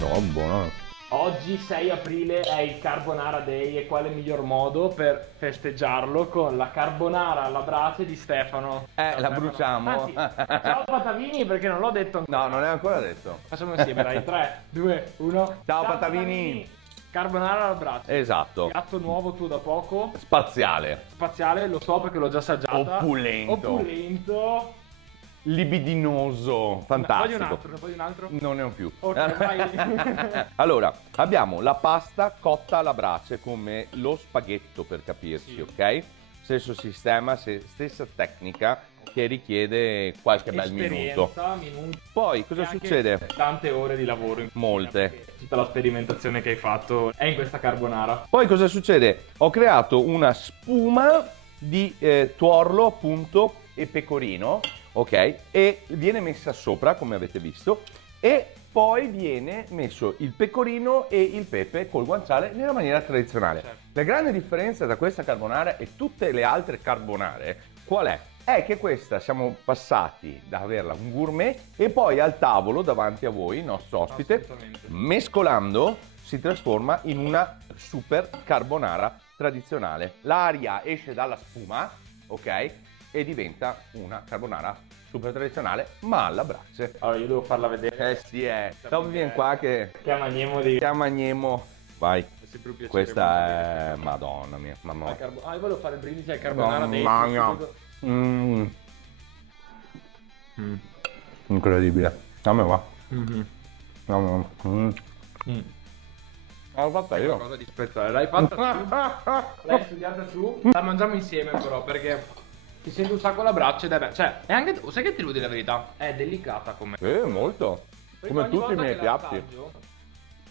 No, buono. Oggi 6 aprile è il Carbonara Day e quale miglior modo per festeggiarlo con la carbonara alla brace di Stefano. Ciao, La Stefano. bruciamo. Anzi, ciao Patavini perché non l'ho detto ancora. No, non è ancora detto. Facciamo insieme, dai, 3, 2, 1. Ciao, Patavini. Carbonara alla brace. Esatto. Piatto nuovo tu da poco. Spaziale. Spaziale, lo so perché l'ho già assaggiata. Opulento. Opulento. Libidinoso. Fantastico. Voglio un altro? Non ne ho più. Ok, vai. Allora, abbiamo la pasta cotta alla brace come lo spaghetto, per capirci, Sì. ok? Stesso sistema, stessa tecnica che richiede qualche bel minuto. Esperienza, minuti. Poi cosa E anche succede? Tante ore di lavoro in cucina, Molte. perché tutta la sperimentazione che hai fatto è in questa carbonara. Poi cosa succede? Ho creato una spuma di tuorlo appunto e pecorino, ok? E viene messa sopra, come avete visto, e poi viene messo il pecorino e il pepe col guanciale nella maniera tradizionale. Certo. La grande differenza tra questa carbonara e tutte le altre carbonare qual è? È che questa siamo passati da averla un gourmet e poi al tavolo davanti a voi, il nostro ospite, Assolutamente. mescolando si trasforma in una super carbonara tradizionale. L'aria esce dalla spuma, ok? E diventa una carbonara super tradizionale, ma alla brace. Allora io devo farla vedere. Sì, Stavo vieni qua che Chiamaniamo di... chiamaniamo. Vai. sempre un piacere. Questa è... Madonna mia, mamma. Io volevo fare il brindisi al carbonara dei... Mamma mia. Incredibile. Dammi qua. Dammi qua. L'ho fatta È io. qualcosa di spettacolo. L'hai fatta tu? L'hai studiata tu? La mangiamo insieme però perché ti senti un sacco la braccia ed è... Cioè, è anche... Sai che ti devo dire la verità? È delicata come... Molto. Perché Come ogni tutti i volta miei che la piatti. assaggio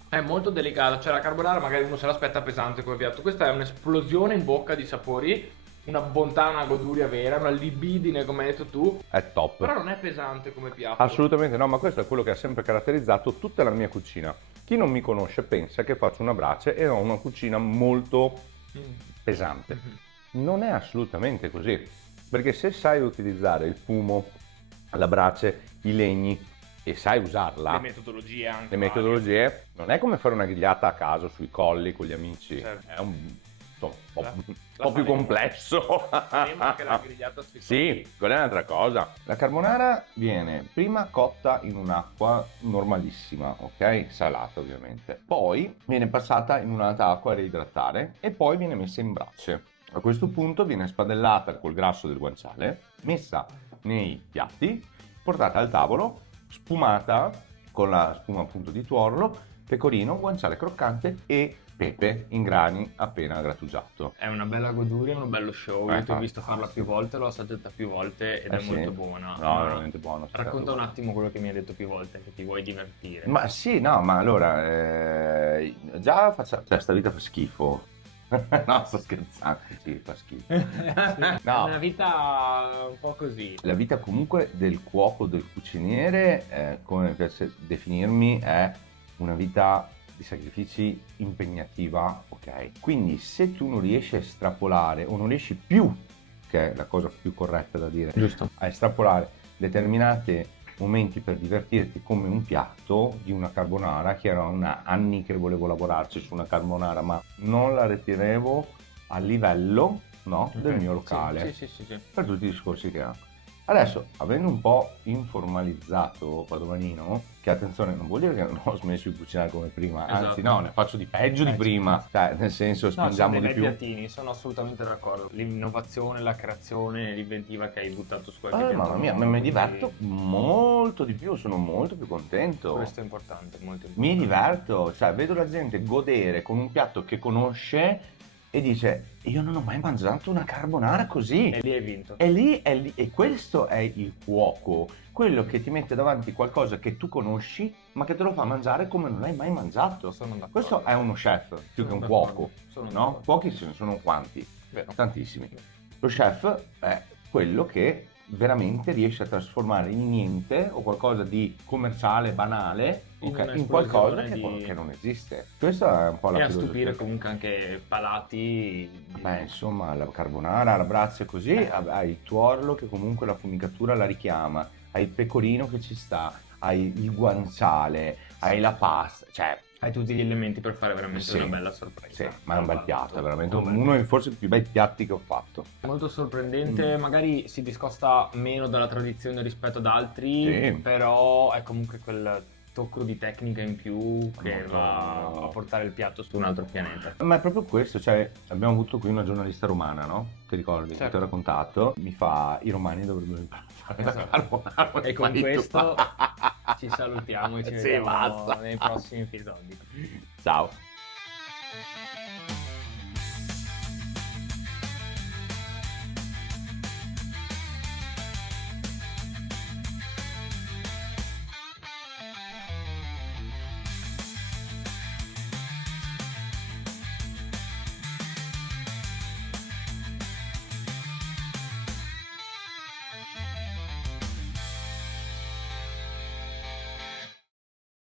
è molto delicata, cioè la carbonara magari uno se l'aspetta pesante come piatto, questa è un'esplosione in bocca di sapori, una bontà, una goduria vera, una libidine come hai detto tu, È top. però non è pesante come piatto. Assolutamente no, ma questo è quello che ha sempre caratterizzato tutta la mia cucina. Chi non mi conosce pensa che faccio una brace e ho una cucina molto pesante. Non è assolutamente così, perché se sai utilizzare il fumo, la brace, i legni e sai usarla, Le metodologie anche. le metodologie, non è come fare una grigliata a caso sui colli con gli amici, Certo. è un po' La più faremo. complesso. Faremo anche la grigliata sui Sì, quella è un'altra cosa. La carbonara viene prima cotta in un'acqua normalissima, ok? Salata ovviamente. Poi viene passata in un'altra acqua a reidratare e poi viene messa in brace. A questo punto viene spadellata col grasso del guanciale, messa nei piatti, portata al tavolo, spumata con la spuma appunto di tuorlo, pecorino, guanciale croccante e pepe in grani appena grattugiato. È una bella goduria, un bello show. Io ti ho infatti. visto farla più volte, l'ho assaggiata più volte ed è Sì. molto buona. No, Ma è veramente buono. racconta un attimo quello che mi hai detto più volte, che ti vuoi divertire. Ma sì, no, ma allora, già faccia, cioè sta vita fa schifo. No, sto scherzando, sì, fa schifo. È una vita un po' così. La vita comunque del cuoco, del cuciniere, come mi piace definirmi, è una vita di sacrifici impegnativa, ok? Quindi se tu non riesci a estrapolare o non riesci più, che è la cosa più corretta da dire, Giusto. a estrapolare determinati momenti per divertirti come un piatto di una carbonara, che erano anni che volevo lavorarci su una carbonara, ma non la ritirevo a livello, no, del mio locale, Sì. per tutti i discorsi che ha. Adesso, avendo un po' informalizzato Padovanino, che attenzione, non vuol dire che non ho smesso di cucinare come prima, anzi Esatto. no, ne faccio di peggio di prima, cioè nel senso No, sono spingiamo dei di bei più. piattini, sono assolutamente d'accordo. L'innovazione, la creazione, l'inventiva che hai buttato su qualche piatto Mamma mia, nuovo, mi quindi diverto molto di più, sono molto più contento. Questo è importante, molto importante. Mi diverto, cioè vedo la gente godere con un piatto che conosce e dice io non ho mai mangiato una carbonara così. E lì hai vinto. E questo è il cuoco, quello che ti mette davanti qualcosa che tu conosci ma che te lo fa mangiare come non l'hai mai mangiato. Sono d'accordo. Questo è uno chef più che un d'accordo. cuoco, Sono no? d'accordo. Cuochi ce ne sono quanti? Vero. Tantissimi. Lo chef è quello che veramente riesce a trasformare in niente o qualcosa di commerciale, banale, In ok, una in qualcosa esplosione che di- non esiste. Questa è un po' la E a filosofia. stupire comunque anche palati. Beh, insomma, la carbonara, la brazia così, hai il tuorlo che comunque la fumicatura la richiama, hai il pecorino che ci sta, hai il guanciale, hai la pasta, cioè Hai tutti gli elementi per fare veramente sì, una bella sorpresa. sì, ma è un bel piatto, è veramente Un bel uno dei forse più bei piatti che ho fatto. Molto sorprendente, magari si discosta meno dalla tradizione rispetto ad altri, Sì. però è comunque quel tocco di tecnica in più che Molto- va a portare il piatto su un altro pianeta. Ma è proprio questo, cioè abbiamo avuto qui una giornalista romana, no? Ti ricordi? Che ti Certo. ho raccontato? Mi fa, i romani dovrebbero imparare a fare la Esatto. carbonara come E con fai tu. questo ci salutiamo e ci Sì, vediamo basta. nei prossimi episodi. Ciao.